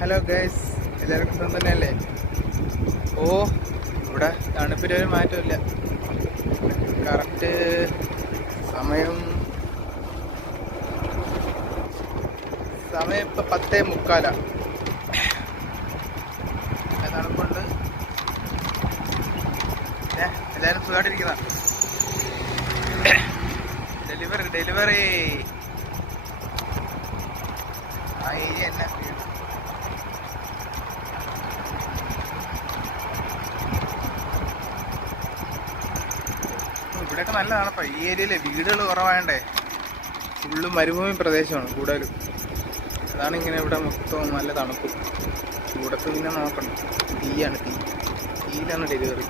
Hello guys, എല്ലാവർക്കും സുഖം തന്നെയല്ലേ? ഇവിടെ തണുപ്പിനൊരു മാറ്റമില്ല. കറക്റ്റ് സമയം ഇപ്പം 10:45. തണുപ്പുണ്ട്. എല്ലാവരും സുഖമായിട്ടിരിക്കുന്ന ഡെലിവറി ആ ഏരിയ തന്നെ. ഇവിടെയൊക്കെ നല്ല തണുപ്പാ. ഈ ഏരിയയിലെ വീടുകൾ കുറവായണ്ടേ, ഫുള്ള് മരുഭൂമി പ്രദേശമാണ് കൂടുതലും. അതാണ് ഇങ്ങനെ ഇവിടെ മൊത്തം നല്ല തണുപ്പ്. ചൂടത്ത് പിന്നെ നോക്കണം, തീയിലാണ് ഡെലിവറി.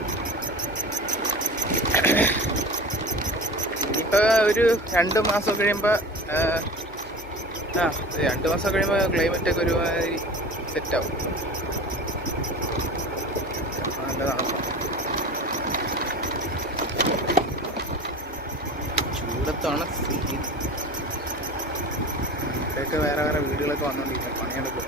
ഇനിയിപ്പോൾ ഒരു 2 മാസം കഴിയുമ്പോൾ 2 മാസം കഴിയുമ്പോൾ ക്ലൈമറ്റൊക്കെ ഒരുമാതിരി സെറ്റാവും. നല്ല തണുപ്പാണ്. ചൂടത്താണ് സീൻ. ഇവിടെയൊക്കെ വേറെ വീടുകളൊക്കെ വന്നുകൊണ്ടിരിക്കുന്നത്, പണിയെടുക്കും.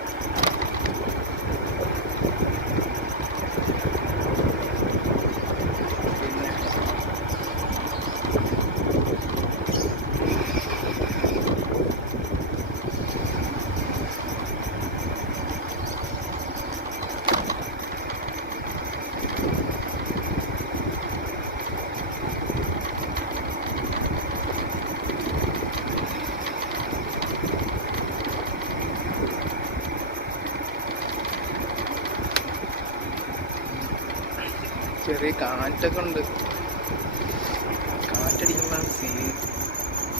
ചെറിയ കാറ്റൊക്കെ ഉണ്ട്. കാറ്റടിക്കുമ്പോഴാണ് സീൻ.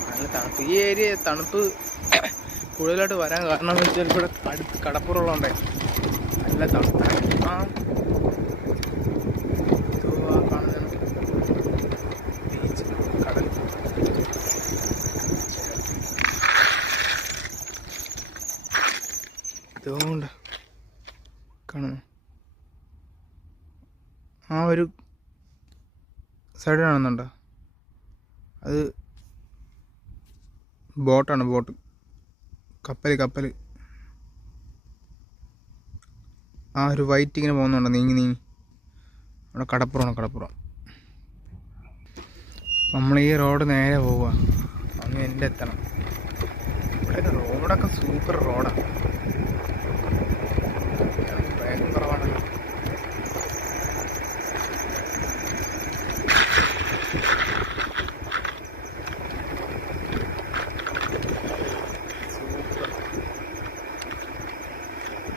നല്ല തണുപ്പ്. ഈ ഏരിയ തണുപ്പ് കൂടുതലായിട്ട് വരാൻ കാരണം എന്ന് വെച്ചാൽ ഇവിടെ അടുത്ത് കടപ്പുറമുള്ളതുകൊണ്ടേ നല്ല തണുപ്പാണ്. കാണുന്ന ബീച്ച്, കടൽ. ഇതുകൊണ്ട് കാണുന്നു. ആ ഒരു സൈഡ് കാണുന്നുണ്ടോ? അത് ബോട്ടാണ്, കപ്പൽ. ആ ഒരു വൈറ്റ് ഇങ്ങനെ പോകുന്നുണ്ടോ, നീങ്ങി. അവിടെ കടപ്പുറം. നമ്മൾ ഈ റോഡ് നേരെ പോവുക, അങ്ങ് എൻ്റെ എത്തണം. ഇവിടെ റോഡൊക്കെ സൂപ്പർ റോഡാണ്.